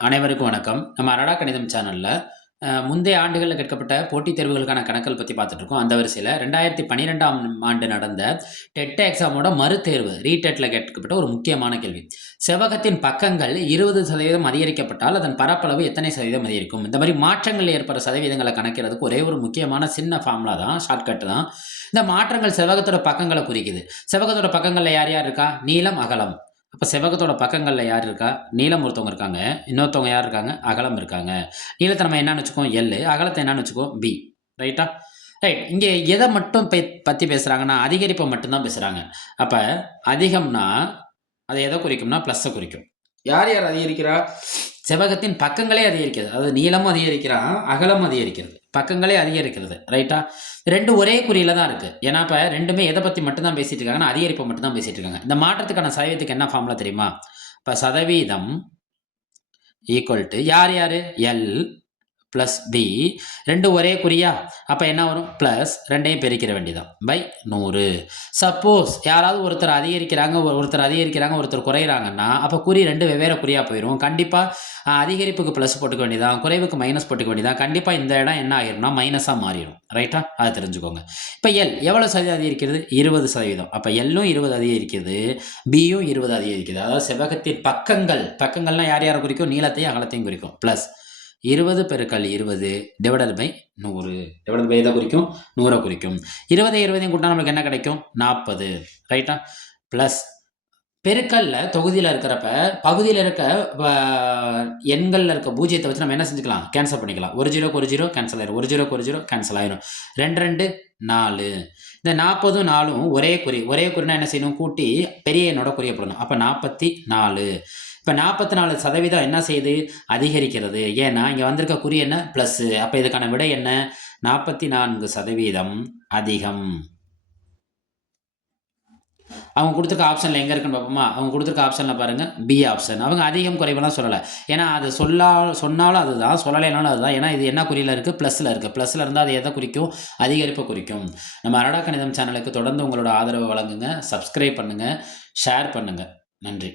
அனைவருக்கும் வணக்கம். நம்ம அரடா கணிதம் சேனல்ல முந்தைய ஆண்டுகள்ல கேட்கப்பட்ட போட்டித் தேர்வுகளுக்கான கணக்குகள் பத்தி பார்த்துட்டு இருக்கோம். அந்த வரிசையில 2012ஆம் ஆண்டு நடந்த டெட் எக்ஸாமோட மறுதேர்வு ரீடெட்ல கேட்கப்பட்ட ஒரு முக்கியமான கேள்வி. செவ்வகத்தின் பக்கங்கள் 20% அதிகரிக்கப்பட்டால் அதன் பரப்பளவு எத்தனை சதவீதம் அதிகரிக்கும்? இந்த மாரி மாற்றங்கள் ஏற்படுற சதவீதங்கள கணக்கிடுறதுக்கு ஒரே ஒரு முக்கியமான சின்ன ஃபார்முலா தான், ஷார்ட்கட் தான். இந்த மாற்றங்கள் செவ்வகத்தோட பக்கங்கள குறிக்குது. செவ்வகத்தோட பக்கங்கள்ல யார் யார் இருக்கா? நீளம், அகலம். அப்ப செவ்வகத்தோட பக்கங்கள்ல யார் இருக்கா? நீளம் ஒருத்தவங்க இருக்காங்க. இன்னொருத்தவங்க யார் இருக்காங்க? அகலம் இருக்காங்க. நீளத்த நம்ம என்னன்னு வச்சுக்குவோம்? எல். அகலத்த என்னன்னு வச்சுக்குவோம்? பி. ரைட்டா? ரைட். இங்க எத மட்டும் பத்தி பேசுறாங்கன்னா, அதிகரிப்ப மட்டும் தான் பேசுறாங்க. அப்ப அதிகம்னா, அது எத குறிக்கும்னா, பிளஸ்ஸ குறிக்கும். யார் யார் அதிகரிக்கிறா? செவ்வகத்தின் பக்கங்களே அதிகரிக்கிறது. அதாவது நீளமும் அதிகரிக்கிறான், அகலமும் அதிகரிக்கிறது. பக்கங்களே அதிகரிக்கிறது. ரைட்டா? 2 ஒரே குறியில தான் இருக்கு. ஏன்னா, இப்ப 2மே எத பத்தி மட்டும் தான் பேசிட்டு இருக்காங்கன்னா, அதிகரிப்ப மட்டும் தான் பேசிட்டு இருக்காங்க. இந்த மாற்றத்துக்கான சதவீதத்துக்கு என்ன ஃபார்முலா தெரியுமா? இப்ப சதவீதம் ஈக்குவல் டூ யார் யாரு? L plus B. 2 ஒரே குறியா? அப்ப என்ன வரும்? பிளஸ் 2யும் பெருக்கிற வேண்டியதான். பை 100. சப்போஸ் யாராவது ஒருத்தர் அதிகரிக்கிறாங்க, ஒருத்தர் குறையிறாங்கன்னா, அப்ப குறி 2 வெவ்வேற குறியா போயிரும். கண்டிப்பா அதிகரிப்புக்கு பிளஸ் போட்டுக்க வேண்டியதான். குறைவுக்கு மைனஸ் போட்டுக்க வேண்டியதான். கண்டிப்பா இந்த இடம் என்ன ஆயிரும்னா, மைனஸா மாறிரும். ரைட்டா? அத தெரிஞ்சுக்கோங்க. இப்ப எல் எவ்வளவு சதவீதம் அதிகரிக்கிறது? 20%. அப்ப எல்லும் 20 அதிகரிக்குது, பியும் 20 அதிகரிக்குது. அதாவது செவ்வகத்தின் பக்கங்கள்னா யார் யார குறிக்கும்? நீளத்தையும், அகலத்தையும் குறிக்கும். பிளஸ் 20 பெருக்கல் 20 டிவைடட் பை 100. டிவைடட் பை எதை குறிக்கும்? 100 குறிக்கும். 20 20 கூட்டினா நமக்கு என்ன கிடைக்கும்? 40. ரைட்டா? பிளஸ் பெருக்கல்ல தொகுதியில இருக்கிறப்ப, பகுதியில இருக்க எண்கள்ல இருக்க பூஜ்ஜியத்தை வச்சு நம்ம என்ன செஞ்சுக்கலாம்? கேன்சல் பண்ணிக்கலாம். ஒரு 0க்கு ஒரு 0 கேன்சல் ஆயிரும். ஒரு 0க்கு ஒரு 0 கேன்சல் ஆயிரும். 2 2 4. இந்த 40ம் 4ம் ஒரே குறி. ஒரே குறினா என்ன செய்யணும்? கூட்டி பெரிய எண்ணோட குறிய போடணும். அப்ப 44. இப்ப 44% என்ன செய்யுது? அதிகரிக்கிறது. ஏன்னா, இங்க வந்திருக்க குறி என்ன? பிளஸ். அப்ப இதுக்கான விடை என்ன? 44% அதிகம். அவங்க குடுத்துருக்க ஆப்ஷன்ல எங்க இருக்குன்னு பார்ப்போமா? அவங்க குடுத்துருக்க ஆப்ஷன்ல பாருங்க, பி ஆப்ஷன். அவங்க அதிகம், குறைவுலாம் சொல்லல. ஏன்னா, அது சொன்னாலும் அதுதான், சொல்லலைனாலும் அதுதான். ஏன்னா, இது என்ன குறியில இருக்கு? பிளஸ்ல இருக்கு. பிளஸ்ல இருந்தா அது எத குறிக்கும்? அதிகரிப்ப குறிக்கும். நம்ம அரடா கணிதம் சேனலுக்கு தொடர்ந்து உங்களோட ஆதரவு வழங்குங்க. சப்ஸ்கிரைப் பண்ணுங்க. ஷேர் பண்ணுங்க. நன்றி.